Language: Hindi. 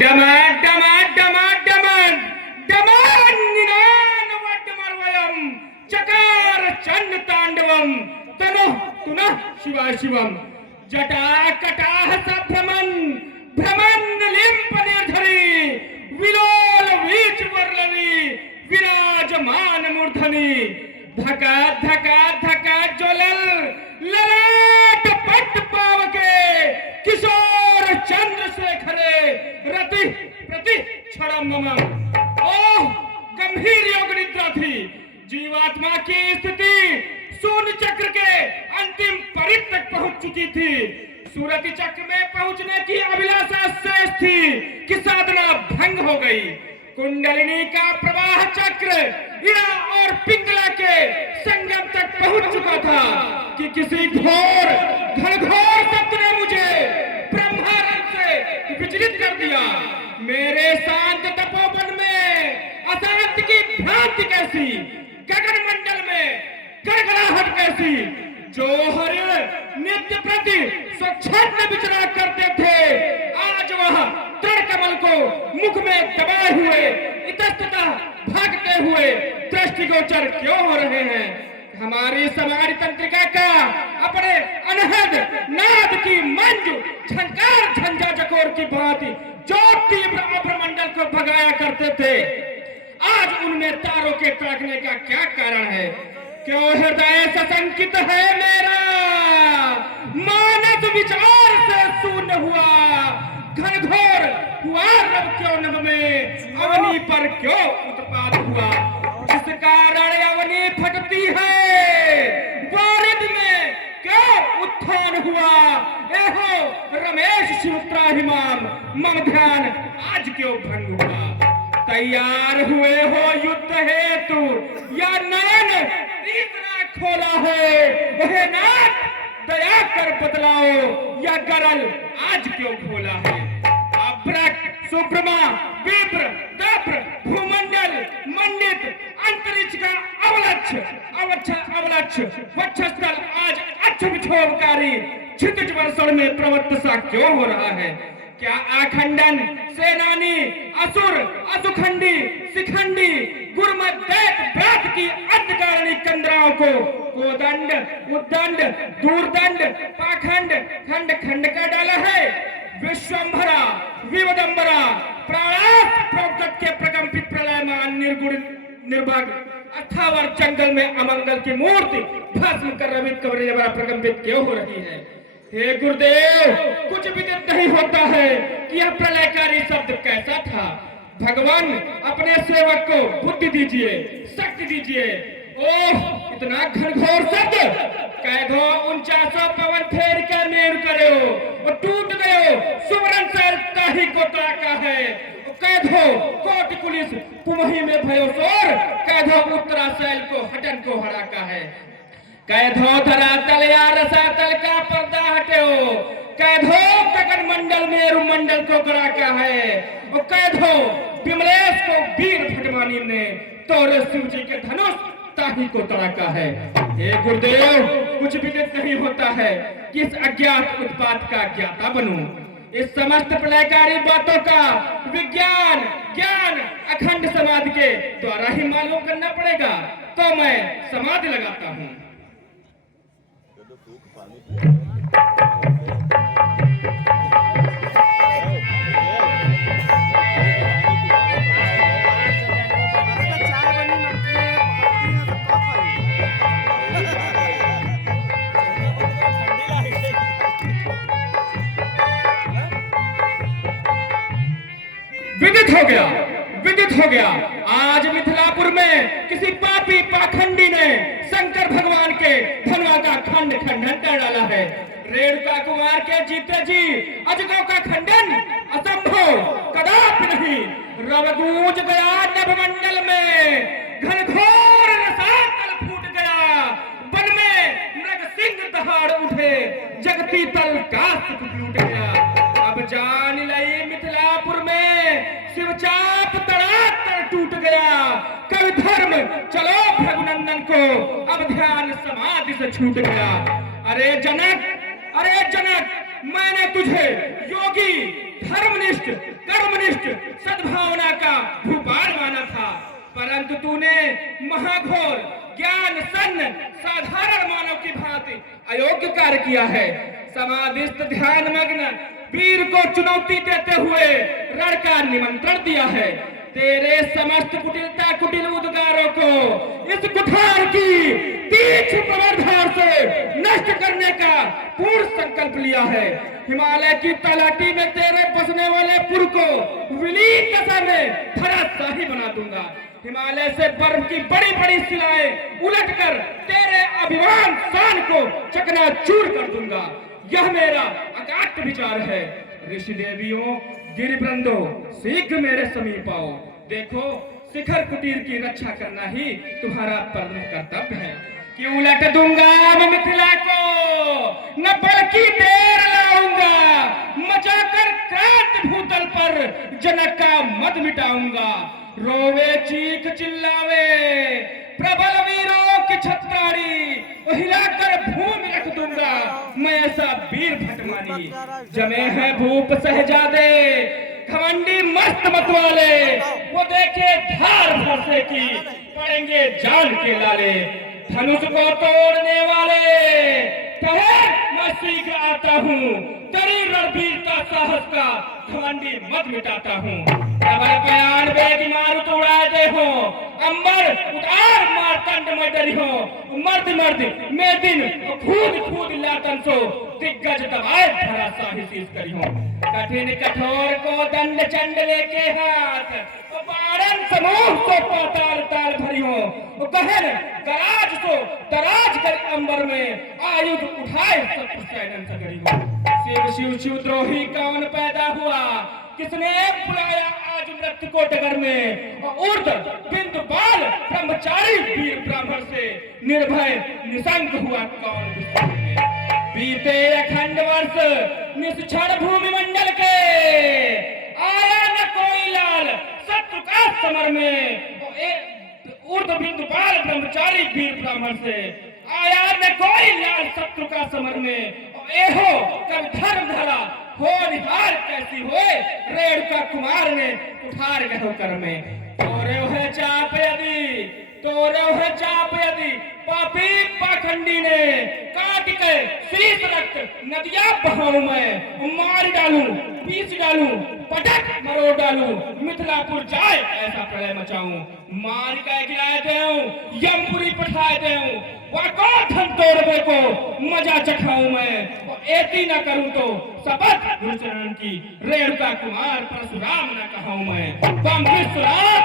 डमट डमट डमट डमट डमन निनानवड्डमर्वयं चकार चंड तांडवम तनु तुनः शिवा शिवम जटाकटाह सभ्रमन् भ्रमन् लिम्प निर्धरी विलोल वीच वर्लनी विराजमान मूर्धनि धका धका धका ज्वलल ललाट पट पावके किशोर चंद्रशेखरे रति प्रति क्षणम मम। ओह गंभीर योग निद्रा थी। जीवात्मा की स्थिति शून्य चक्र के अंतिम परिध तक पहुंच चुकी थी। सूरति चक्र में पहुंचने की अभिलाषा शेष थी कि साधना भंग हो गई। कुंडलिनी का प्रवाह चक्र इरा और पिंगला के संगम तक पहुंच चुका था कि किसी घोर घनघोर शब्द ने मुझे ब्रह्मांड से विचलित कर दिया। मेरे शांत तपोवन में अशांति की भ्रांति कैसी, गगन मंडल में गड़गड़ाहट कैसी। जो हर नित्य प्रति स्वच्छंद विचरण करते थे, आज वह तड़ कमल को मुख में दबाए हुए इतस्ततः भागते हुए दृष्टिगोचर क्यों हो रहे हैं। हमारी समाज तंत्रिका का अपने अनहद नाद की मंजू झंकार झंझा जकोर की भांति जो तीव्र अभ्रमंडल को भगाया करते थे, आज उनमें तारों के ताकने का क्या कारण है। क्यों हृदय सशंकित है मेरा, मानस विचार से शून्य हुआ। घनघोर हुआ रब क्यों नभ में, अवनी पर क्यों उत्पात हुआ। जिस कारण अवनी फटती है, वारिद में क्यों उत्थान हुआ। एहो रमेश शिव त्राहिमाम, मम ध्यान आज क्यों भंग हुआ। तैयार हुए हो युद्ध हेतु या नयन इतना खोला है। वह नाथ दया कर बदलाओ या गरल आज क्यों खोला है। अभ्रक सुब्रमा विप्र दप्र भूमंडल मंडित अंतरिक्ष का अवलक्ष वक्षस्थल आज अक्षविक्षोभकारी क्षितिज वर्षण में प्रवृत्त सा क्यों हो रहा है। क्या आखंडन सेनानी असुर असुखंडी शिखंडी गुरमत दैत व्रत की अंधकारणी कंदराओं को कोदंड उद्दंड दूरदंड पाखंड खंड खंड का डाला है। विश्वंभरा विवदंबरा प्राणास प्रोक्त के प्रकंपित प्रलयमान निर्गुण निर्भग अस्थावर जंगल में अमंगल की मूर्ति भस्म कर रमित कवरे बड़ा प्रकंपित क्यों हो रही है। हे गुरुदेव, कुछ विदित नहीं होता है कि यह प्रलयकारी शब्द कैसा था। भगवान अपने सेवक को बुद्धि दीजिए, शक्ति दीजिए। ओह इतना घनघोर शब्द कैधो 49 पवन फेर के मेर करे और टूट गए सुवर्ण शैल ताही को ताका है। कैधो कोट पुलिस पुमही में भयो सोर, कैधो उत्तरा शैल को हटन को हड़ाका है। कैधो धरा तल या रसातल का पर्दा हटे हो। कैधो गगन मंडल मेरु मंडल को गराका है। और कैधो विमलेश को वीर भगवानी ने तोरे शिव जी के धनुष ताही को तड़ाका है। हे गुरुदेव, कुछ विदित नहीं होता है कि इस अज्ञात उत्पात का ज्ञाता बनूं। इस समस्त प्रलयकारी बातों का विज्ञान ज्ञान अखंड समाधि के द्वारा ही मालूम करना पड़ेगा। तो मैं समाधि लगाता हूँ। विदित हो गया। आज मिथिलापुर में किसी पापी पाखंडी ने शंकर भगवान के धनुआ का खंड खंडन कर डाला है। रेणुका कुमार के जीते जी अजगों का खंडन असंभव कदापि नहीं। रव गूंज गया नभमंडल में, घनघोर रसातल फूट गया। वन में मृग सिंह दहाड़ उठे, जगती तल का सुख टूट गया। अब जान लई मिथिलापुर में शिवचाप तड़ातर टूट गया। कवि धर्म चलो भृगुनंदन को अब ध्यान समाधि से छूट गया। अरे जनक मैंने तुझे योगी धर्मनिष्ठ, कर्मनिष्ठ, सद्भावना का भूपाल माना था, परंतु तूने महाघोर ज्ञान सन्न साधारण मानव की भांति अयोग्य कार्य किया है। समाधिस्थ ध्यान मग्न वीर को चुनौती देते हुए रण का निमंत्रण दिया है। तेरे समस्त कुटिलता कुटिल उद्गारों को इस कुठार की तीक्ष्ण प्रवर्धार से नष्ट करने का पूर्ण संकल्प लिया है। हिमालय की तलहटी में तेरे बसने वाले पुर को विलीन दशा में धराशाही बना दूंगा। हिमालय से बर्फ की बड़ी बड़ी शिलाएं उलटकर तेरे अभिमान शान को चकनाचूर कर दूंगा। यह मेरा अगाध विचार है। ऋषि देवियों, गिरिवृंदो, शीघ्र मेरे समीप आओ। देखो, शिखर कुटीर की रक्षा करना ही तुम्हारा परम कर्तव्य है कि उलट दूंगा मैं मिथिला को, न बल्कि देर लाऊंगा, मचाकर क्रांति भूतल पर जनक का मद मिटाऊंगा। रोवे चीख चिल्लावे प्रबल वीरों की छत्राड़ी, हिलाकर भूमि रख दूंगा मैं ऐसा वीर भटमानी। जमे हैं भूप सहजादे, घमंडी मस्त मतवाले, वो देखे धार भरसे की पड़ेंगे जान के लाले। धनुष को तोड़ने वाले कहे मैं शीघ्र आता हूँ, तेरी रणवीरता साहस का घमंडी मत मिटाता हूँ। प्रबल बयान वेग मारुत उड़ाते हो, अंबर उतार मारतंड में डरी हो, मर्द मर्द मैं दिन खूद खूद लातन सो दिग्गज दबाए धराशाही शीश करी हो। कठिन कठोर को दंड चंड लेके हाथ, बारन समूह को पाताल ताल भरी हो, गहन गराज को दराज कर अंबर में आयुध उठाए सब सैनन सगरी हो। शिव शिव शिव द्रोही कौन पैदा हुआ, किसने बुलाया आज मृत्यु को डगर में। ऊर्ध बिंदु बाल ब्रह्मचारी वीर ब्राह्मण से निर्भय निशंक हुआ कौन विश्व में। बीते अखंड वर्ष निष्क्षण भूमि मंडल के, आया न कोई लाल शत्रु का समर में। ऊर्ध बिंदु बाल ब्रह्मचारी वीर ब्राह्मण से, आया न कोई लाल शत्रु का समर में। एहो कब धर्म धरा हो निहार कैसी होए, रेणुका कुमार ने कुठार गहो कर में। तोरे है चाप यदि, तोरे है चाप यदि, पापी पाखंडी ने काट के शीश रक्त नदियां बहाऊं मैं। मार डालूं, पीस डालूं, पटक मरोड़ डालूं, मिथिलापुर जाए ऐसा प्रलय मचाऊं। मार के गिराए देऊं, यमपुरी पठाए देऊं, वाको धन तोड़वे को मजा चखाऊं मैं। एती न करूं तो शपथ गुरुचरण की, रेणुका कुमार परशुराम न कहूं मैं। बम विश्वराम